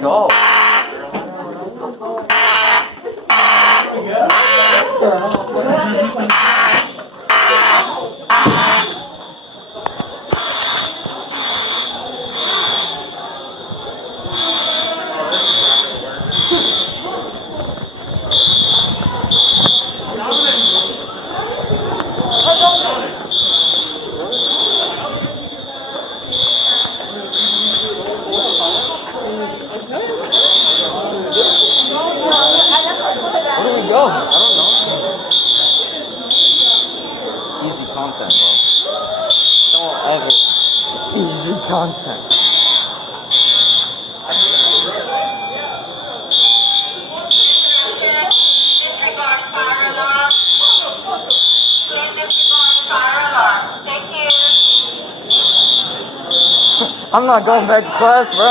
go. Where do we go? I don't know. Easy content, bro. Don't ever. Easy content. Disregard fire alarm. Please disregard fire alarm. Thank you. I'm not going back to class, bro.